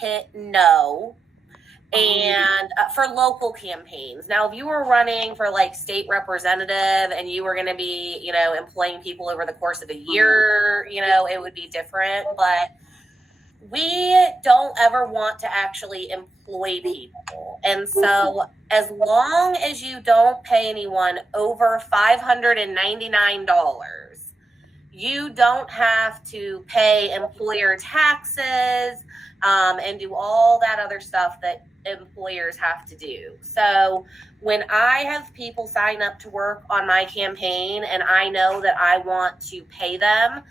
hit no. And for local campaigns. Now, if you were running for like state representative and you were going to be, employing people over the course of a year, it would be different. But we don't ever want to actually employ people. And so as long as you don't pay anyone over $599, you don't have to pay employer taxes and do all that other stuff that employers have to do. So when I have people sign up to work on my campaign and I know that I want to pay them,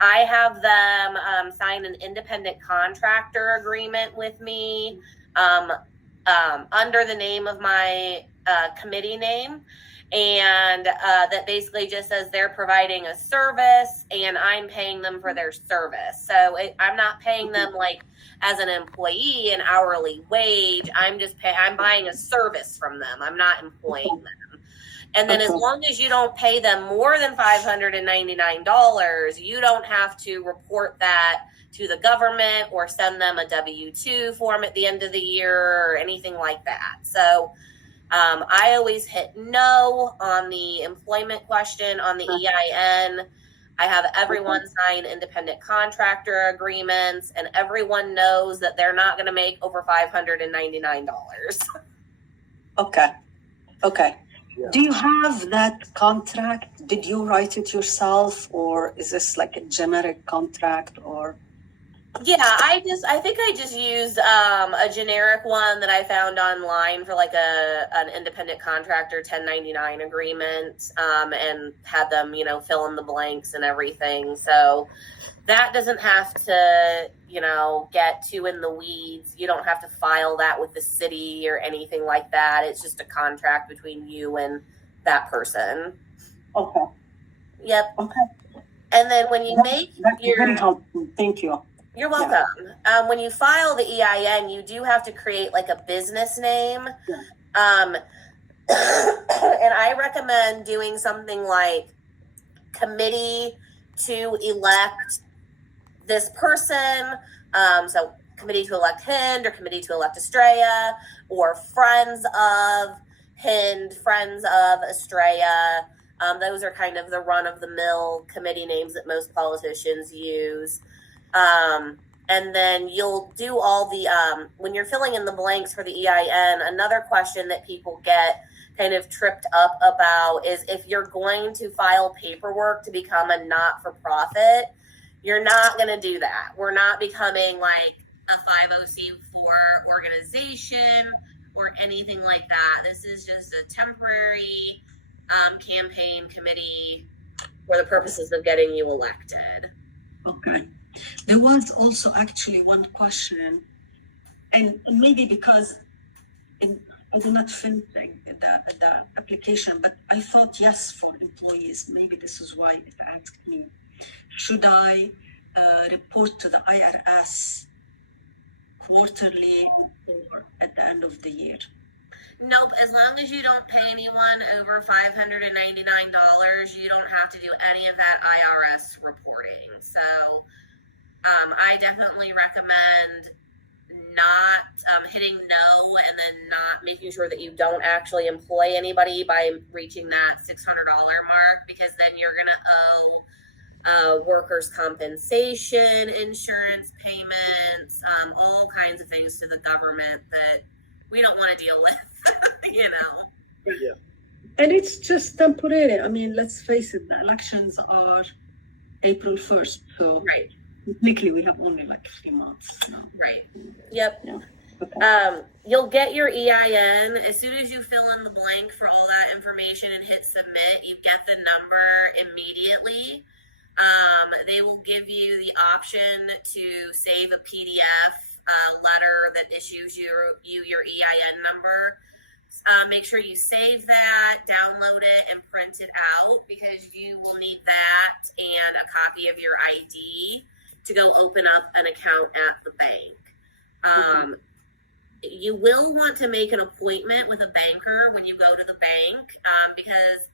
I have them sign an independent contractor agreement with me under the name of my committee name. And that basically just says they're providing a service and I'm paying them for their service. So I'm not paying them like as an employee an hourly wage. I'm buying a service from them. I'm not employing them. And then as long as you don't pay them more than $599, you don't have to report that to the government or send them a W-2 form at the end of the year or anything like that. So I always hit no on the employment question on the EIN. I have everyone sign independent contractor agreements, and everyone knows that they're not going to make over $599. Okay. Yeah. Do you have that contract? Did you write it yourself, or is this like a generic contract? Or yeah, I think I just used a generic one that I found online for like an independent contractor 1099 agreement, and had them, fill in the blanks and everything. So that doesn't have to, get too in the weeds. You don't have to file that with the city or anything like that. It's just a contract between you and that person. Okay. Yep. Okay. And then when you make your... Very helpful. Thank you. You're welcome. Yeah. When you file the EIN, you do have to create like a business name. Yeah. And I recommend doing something like committee to elect this person. So committee to elect Hind or committee to elect Estrella, or friends of Hind, friends of Estrella. Those are kind of the run-of-the-mill committee names that most politicians use. And then you'll do all the, when you're filling in the blanks for the EIN, another question that people get kind of tripped up about is if you're going to file paperwork to become a not-for-profit, you're not going to do that. We're not becoming like a 50C4 organization or anything like that. This is just a temporary campaign committee for the purposes of getting you elected. Okay. There was also actually one question, and maybe because I did not finish the application, but I thought yes for employees. Maybe this is why it asked me. Should I report to the IRS quarterly or at the end of the year? Nope. As long as you don't pay anyone over $599, you don't have to do any of that IRS reporting. So I definitely recommend not hitting no and then not making sure that you don't actually employ anybody by reaching that $600 mark, because then you're going to owe workers' compensation, insurance payments, all kinds of things to the government that we don't want to deal with, Yeah. And it's just temporary. I mean, let's face it, the elections are April 1st. So right. Technically, we have only like 3 months now. Right. Yep. Yeah. Okay. You'll get your EIN as soon as you fill in the blank for all that information and hit submit. You get the number immediately. They will give you the option to save a PDF letter that issues you your EIN number. Make sure you save that, download it, and print it out, because you will need that and a copy of your ID to go open up an account at the bank. You will want to make an appointment with a banker when you go to the bank, because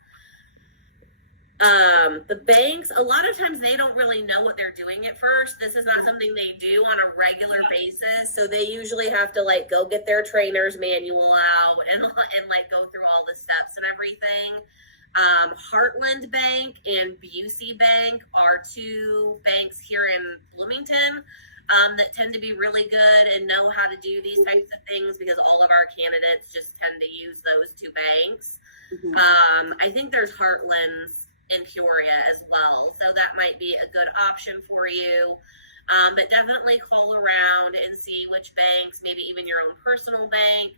The banks, a lot of times they don't really know what they're doing at first. This is not something they do on a regular basis. So they usually have to like go get their trainer's manual out and like go through all the steps and everything. Heartland Bank and Busey Bank are two banks here in Bloomington that tend to be really good and know how to do these types of things because all of our candidates just tend to use those two banks. I think there's Heartland's in Peoria as well, so that might be a good option for you. But definitely call around and see which banks, maybe even your own personal bank,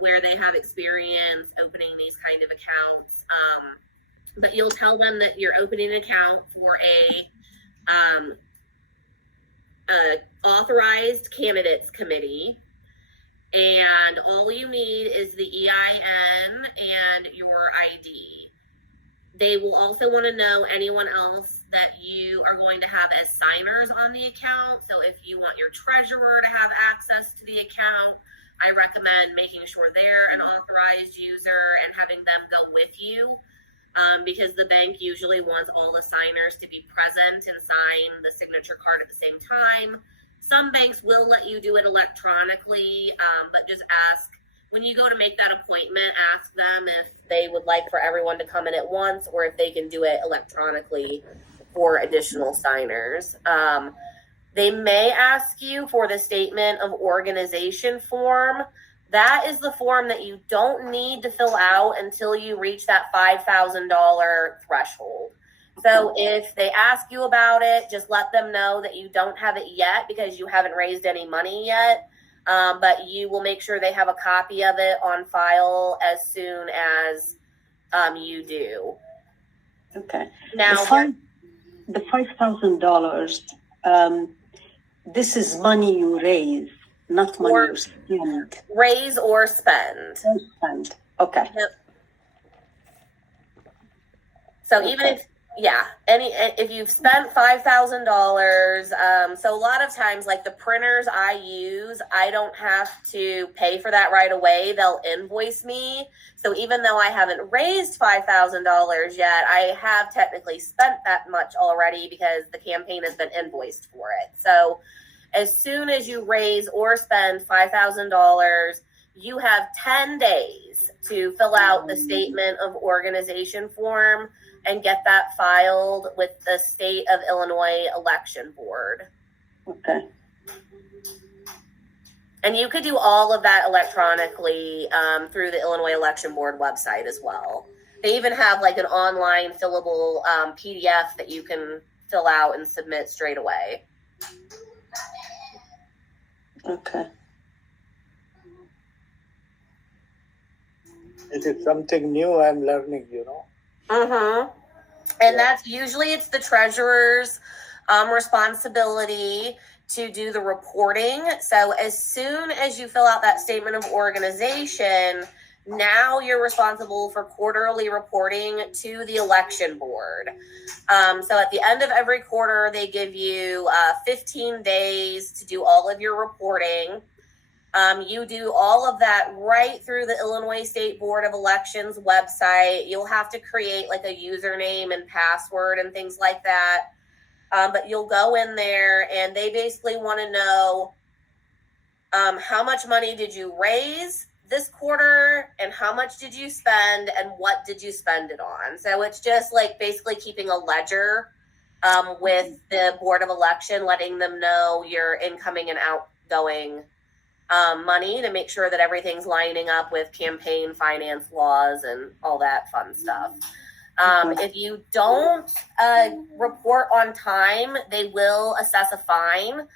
where they have experience opening these kind of accounts. But you'll tell them that you're opening an account for a authorized candidates committee, and all you need is the EIN and your ID. They will also want to know anyone else that you are going to have as signers on the account. So if you want your treasurer to have access to the account, I recommend making sure they're an authorized user and having them go with you, because the bank usually wants all the signers to be present and sign the signature card at the same time. Some banks will let you do it electronically, but just ask, when you go to make that appointment, ask them if they would like for everyone to come in at once or if they can do it electronically for additional signers. They may ask you for the statement of organization form. That is the form that you don't need to fill out until you reach that $5,000 threshold. So if they ask you about it, just let them know that you don't have it yet because you haven't raised any money yet. But you will make sure they have a copy of it on file as soon as you do. Okay. Now, the $5,000, this is money you raise, not money you spend. Raise or spend. Spend. Okay. Yep. So even if, if you've spent $5,000, so a lot of times, like the printers I use, I don't have to pay for that right away. They'll invoice me. So even though I haven't raised $5,000 yet, I have technically spent that much already because the campaign has been invoiced for it. So as soon as you raise or spend $5,000, you have 10 days to fill out the statement of organization form and get that filed with the State of Illinois Election Board. Okay. And you could do all of that electronically through the Illinois Election Board website as well. They even have like an online fillable PDF that you can fill out and submit straight away. Okay. It is something new I'm learning, And that's usually it's the treasurer's responsibility to do the reporting. So as soon as you fill out that statement of organization, now you're responsible for quarterly reporting to the election board. So at the end of every quarter, they give you 15 days to do all of your reporting. You do all of that right through the Illinois State Board of Elections website. You'll have to create like a username and password and things like that. But you'll go in there and they basically want to know how much money did you raise this quarter and how much did you spend and what did you spend it on. So it's just like basically keeping a ledger with the Board of Election, letting them know your incoming and outgoing money to make sure that everything's lining up with campaign finance laws and all that fun stuff. If you don't report on time, they will assess a fine.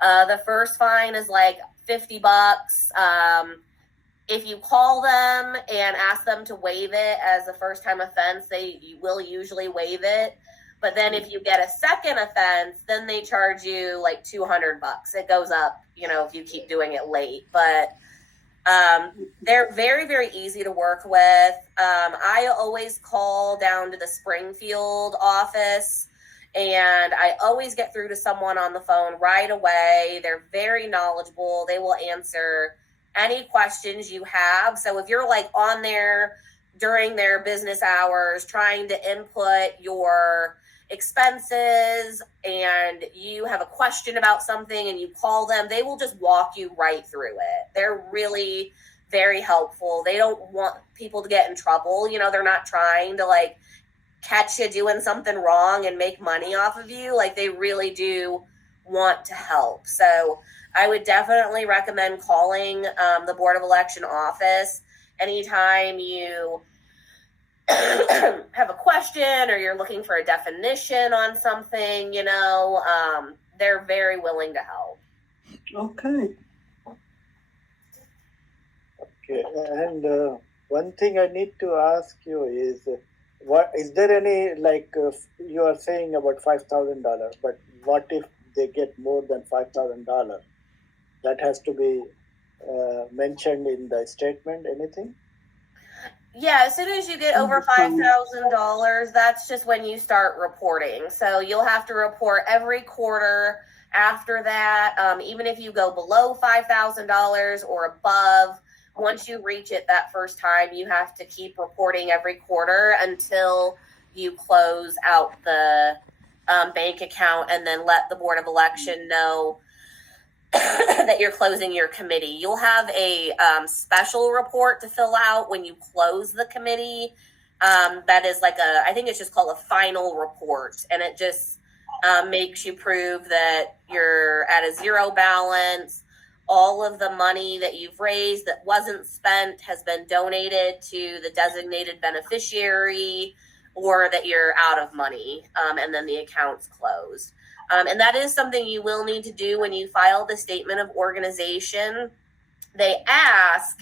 The first fine is like $50. If you call them and ask them to waive it as a first-time offense, they will usually waive it. But then if you get a second offense, then they charge you like $200. It goes up, if you keep doing it late. But they're very, very easy to work with. I always call down to the Springfield office, and I always get through to someone on the phone right away. They're very knowledgeable. They will answer any questions you have. So if you're like on there during their business hours trying to input your expenses and you have a question about something and you call them, they will just walk you right through it. They're really very helpful. They don't want people to get in trouble. You know, they're not trying to like catch you doing something wrong and make money off of you. Like they really do want to help. So I would definitely recommend calling the Board of Election office anytime you have a question or you're looking for a definition on something, you know, they're very willing to help. Okay. Okay, and one thing I need to ask you is, what is there any like you are saying about $5,000, but what if they get more than $5,000? That has to be mentioned in the statement. Anything? Yeah, as soon as you get over $5,000, that's just when you start reporting. So you'll have to report every quarter after that. Even if you go below $5,000 or above, once you reach it that first time, you have to keep reporting every quarter until you close out the bank account and then let the Board of Election know that you're closing your committee. You'll have a special report to fill out when you close the committee. That is like I think it's just called a final report, and it just makes you prove that you're at a zero balance. All of the money that you've raised that wasn't spent has been donated to the designated beneficiary, or that you're out of money, and then the account's closed. And that is something you will need to do when you file the statement of organization. They ask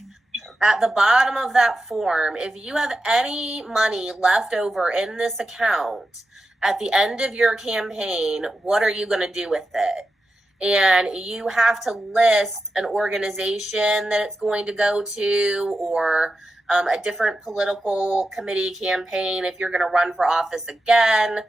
at the bottom of that form, if you have any money left over in this account at the end of your campaign, what are you going to do with it? And you have to list an organization that it's going to go to, or a different political committee campaign if you're going to run for office again.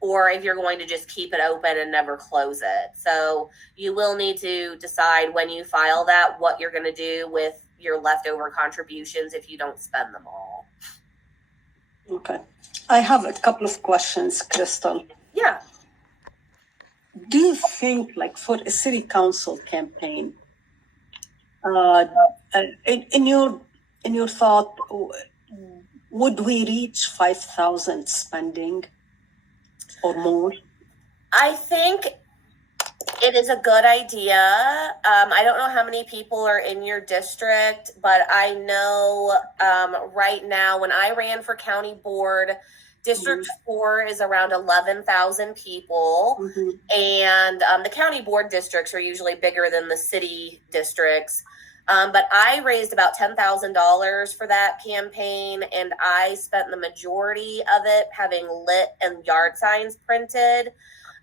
Or if you're going to just keep it open and never close it. So you will need to decide when you file that what you're going to do with your leftover contributions if you don't spend them all. Okay. I have a couple of questions, Crystal. Yeah. Do you think, like, for a city council campaign, in your thought, would we reach 5,000 spending or more? I think it is a good idea. I don't know how many people are in your district, but I know right now when I ran for county board, District 4 is around 11,000 people. And the county board districts are usually bigger than the city districts. But I raised about $10,000 for that campaign, and I spent the majority of it having lit and yard signs printed.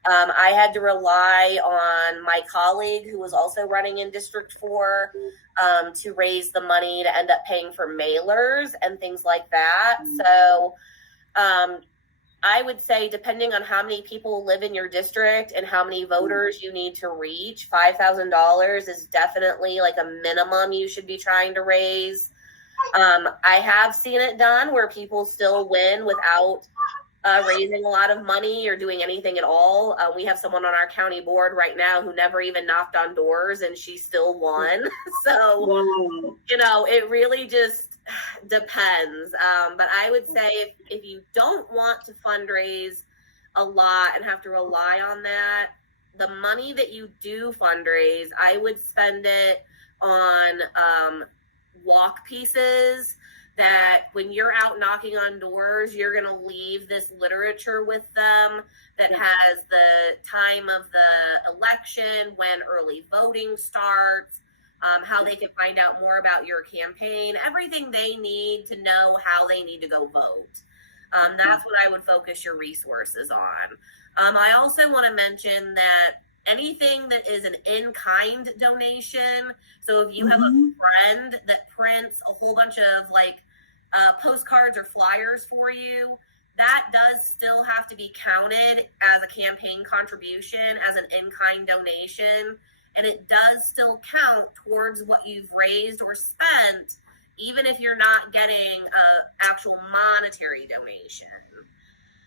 I had to rely on my colleague who was also running in District 4 to raise the money to end up paying for mailers and things like that. So I would say, depending on how many people live in your district and how many voters you need to reach, $5,000 is definitely like a minimum you should be trying to raise. I have seen it done where people still win without raising a lot of money or doing anything at all. We have someone on our county board right now who never even knocked on doors and she still won. So, you know, it really just depends. But I would say if you don't want to fundraise a lot and have to rely on that, the money that you do fundraise, I would spend it on walk pieces that when you're out knocking on doors, you're going to leave this literature with them that has the time of the election, when early voting starts, how they can find out more about your campaign, everything they need to know how they need to go vote. That's what I would focus your resources on. I also want to mention that anything that is an in-kind donation, so if you have a friend that prints a whole bunch of like postcards or flyers for you, that does still have to be counted as a campaign contribution, as an in-kind donation, and it does still count towards what you've raised or spent, even if you're not getting a actual monetary donation.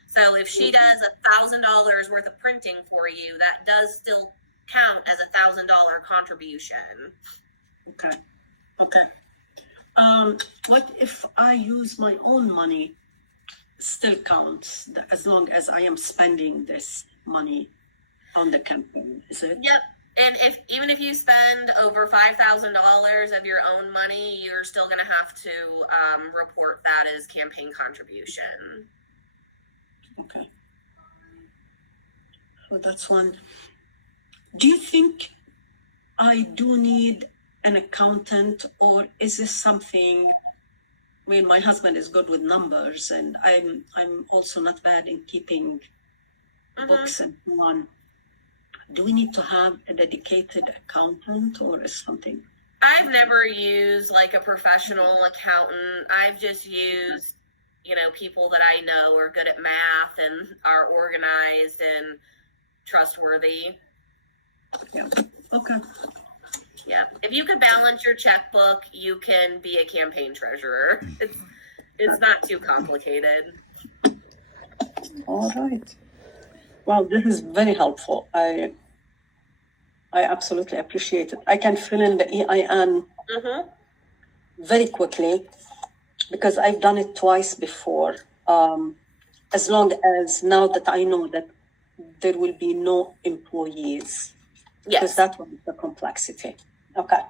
So if she does $1,000 worth of printing for you, that does still count as $1,000 contribution. Okay. Okay. What if I use my own money? Still counts as long as I am spending this money on the campaign, is it? Yep. And even if you spend over $5,000 of your own money, you're still going to have to report that as campaign contribution. Okay. So that's one. Do you think I do need an accountant, or is this something? I mean, my husband is good with numbers, and I'm also not bad in keeping books and so on. Do we need to have a dedicated accountant, or is something? I've never used like a professional accountant. I've just used, people that I know are good at math and are organized and trustworthy. Yeah. Okay. Yeah. If you could balance your checkbook, you can be a campaign treasurer. It's not too complicated. All right. Well, this is very helpful. I absolutely appreciate it. I can fill in the EIN very quickly because I've done it twice before. As long as now that I know that there will be no employees. Yes. Because that was the complexity. Okay.